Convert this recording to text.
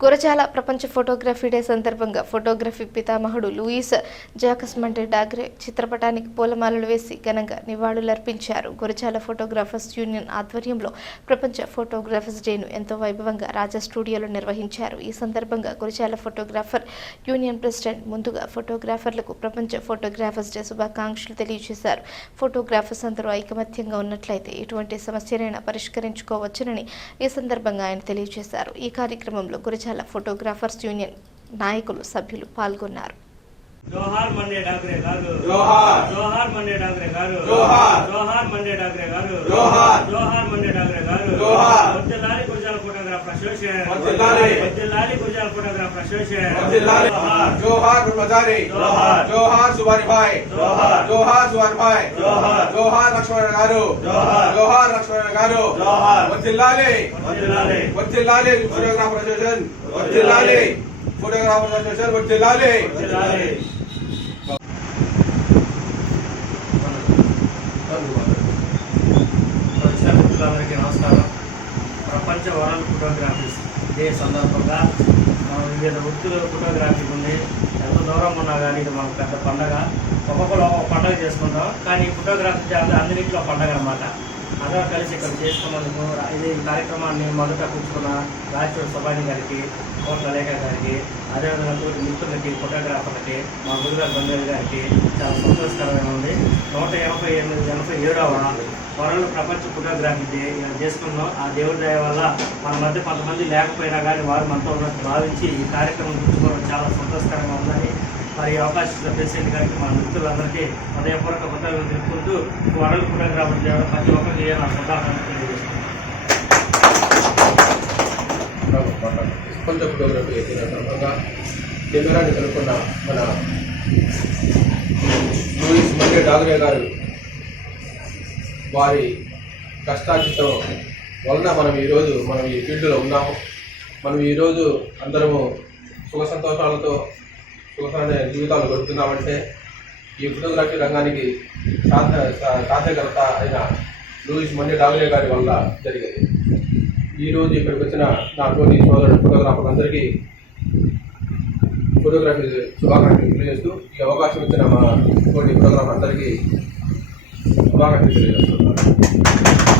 గురజాల ప్రపంచ photography day సందర్భంగా photography పితామహుడు లూయిస్ జాకస్ మంటే డాగ్రే చిత్రపటానికి పూలమాలలు వేసి ఘనంగా నివాళులర్పించారు. గురజాల ఫోటోగ్రాఫర్స్ యూనియన్ ఆధ్వర్యంలో ప్రపంచ ఫోటోగ్రాఫర్స్ డేను ఎంతో వైభవంగా రాజా స్టూడియోలో నిర్వహించారు. ఈ సందర్భంగా గురజాల ఫోటోగ్రాఫర్ యూనియన్ ప్రెసిడెంట్ ముందుగా ఫోటోగ్రాఫర్లకు ప్రపంచ ఫోటోగ్రాఫర్స్ డే శుభాకాంక్షలు తెలియజేశారు. ఫోటోగ్రాఫర్స్ అందరూ ఐకమత్యంగా ఉన్నట్లయితే ఎటువంటి సమస్యనైనా పరిష్కరించుకోవచ్చునని ఈ సందర్భంగా ఆయన తెలియజేశారు. ఈ కార్యక్రమంలో గురజాల ఫోటోగ్రాఫర్స్ యూనియన్ నాయకులు సభ్యులు పాల్గొన్నారు. జోహార్ మండే డాగ్రే గారు జోహార్ జోహార్ మండే డాగ్రే గారు జోహార్ జోహార్ మండే డాగ్రే గారు జోహార్ జోహార్ మండే డాగ్రే గారు జోహార్ వద్దలాలి గురజాల ఫోటోగ్రాఫర్ అసోసియేషన్ వద్దలాలి గురజాల ఫోటోగ్రాఫర్ అసోసియేషన్ వద్దలాలి జోహార్ మజారి జోహార్ జోహార్ సుబాని భాయ్ జోహార్ జోహార్ సుబాని భాయ్ జోహార్ జోహార్ లక్ష్మణ గారు జోహార్ జోహార్ లక్ష్మణ గారు జోహార్ వద్దలాలి వద్దలాలి వద్దలాలి ఫోటోగ్రాఫర్ అసోసియేషన్ వద్దలాలి ఫోటోగ్రాఫర్ అసోసియేషన్ వద్దలాలి వద్దలాలి. అందరికీ నమస్కారం. ప్రపంచ వరల్డ్ ఫోటోగ్రఫీస్ డే సందర్భంగా వివిధ వృత్తులు ఫోటోగ్రఫీ ఉంది. ఎంత దూరం ఉన్నా కానీ ఇది మాకు పెద్ద పండగ. ఒక్కొక్కరు ఒక్కొక్క పండుగ చేసుకుంటాం, కానీ ఫోటోగ్రఫీ అన్నింటిలో పండగ అన్నమాట. అందరూ కలిసి ఇక్కడ చేసుకున్నందుకు ఇది కార్యక్రమాన్ని మొదట కూర్చున్న రాష్ట్ర సభాని గారికి, కోట్ల లేఖ గారికి, అదేవిధంగా మిత్రులకి, ఫోటోగ్రాఫర్లకి, మా గురుగారు బంధువులు గారికి చాలా సంతోషకరమైన ఉంది. 187వ వరల్డ్ ప్రపంచ ఫోటోగ్రఫీ డే చేసుకున్నాం. ఆ దేవుడి దయ వల్ల మన మధ్య కొంతమంది లేకపోయినా కానీ వారు మనతో ఉన్నట్టు భావించి ఈ కార్యక్రమం కూర్చుకోవడం చాలా సంతోషకరంగా ఉందని మరి అవకాశం ప్రెసిడెంట్ గారికి, మన మిత్రులందరికీ హృదయపూర్వక కృతజ్ఞతలు తెలుపుకుంటూ వరల్డ్ ఫోటోగ్రాఫర్ ప్రతి ఒక్కరికి నా శుభాకాంక్షలు తెలియజేస్తున్నాను. ప్రపంచ ఫోటోగ్రఫీ సందర్భంగా కెమెరాని కనుక్కున్న మన లూయిస్ మండే డాగ్రే గారు వారి కష్టార్జితం వలన మనం ఈ ఫీల్డ్లో ఉన్నాము. మనం ఈరోజు అందరము సుఖ సంతోషాలతో సుఖమైన జీవితాలు గడుపుతున్నామంటే ఈ ఫోటోగ్రఫీ రంగానికి సాధ్యకర్త అయిన లూయిస్ మండే డాగ్రే గారి వల్ల జరిగింది. ఈరోజు ఇక్కడికి వచ్చిన నా తోటి సోదరుడు ఫోటోగ్రాఫర్లందరికీ ఫోటోగ్రఫీ శుభాకాంక్షలు తెలియజేస్తూ ఈ అవకాశం ఇచ్చిన మా తోటి ఫోటోగ్రాఫర్ అందరికీ శుభాకాంక్షలు తెలియజేస్తున్నాను.